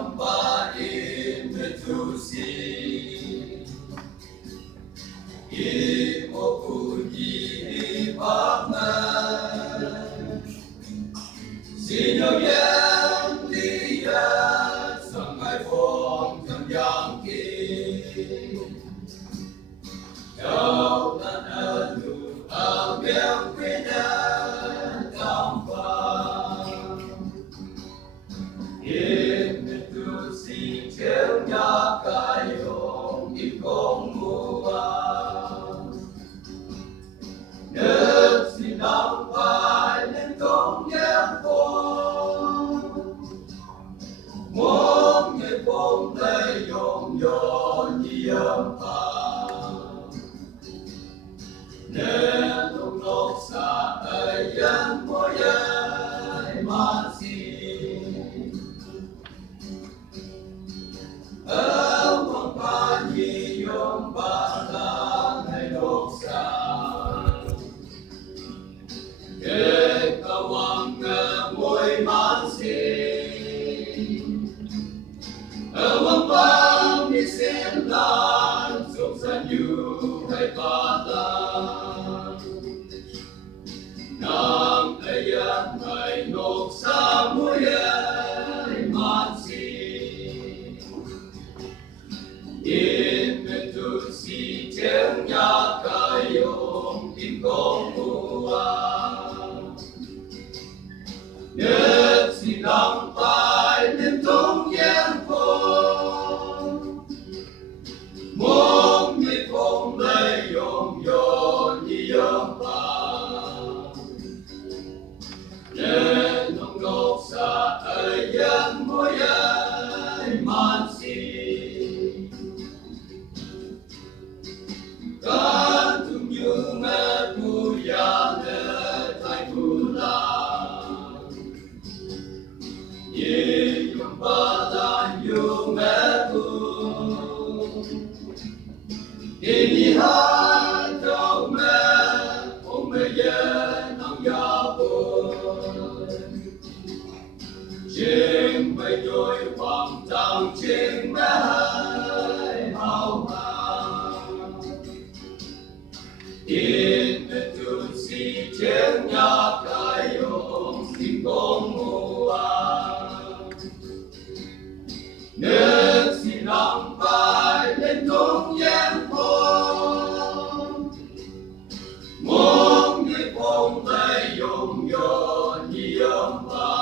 yamba imetusi imokuji pangan sinyo yang dia sangai phong trong yang ki châu nan anu amem kwina tampa imetusi cheu nya kayong ikong mua nước xin đóng vai lên công nhé phong muốn nhé phong tay yong yon yam pa nên lúc lúc xa ai yan mo yai ma si ở quang pa nhi yong ba la ngày lúc xa kawang mo'y mansin awang pang isinlan suksan yu ay patan nang ayan ay nuksa mo'y mansin imetusi cheng ya kayong ingkong muwa nước xin đóng vai lên trong gian phong muốn như phong đây yong yon như yong pa nên nông ngọc xa ở gian môi ai man si can tung như mẹ bu ya lệ thay bu la yung balan yung metu inihan daw me umayen ang yapon ching bay đôi hoàng trăng ching bay hao hao in metu si cheng ya kayong tim kong mua nước xin đóng vai lên trong gian phong muốn như phong tay yong yon như yong pa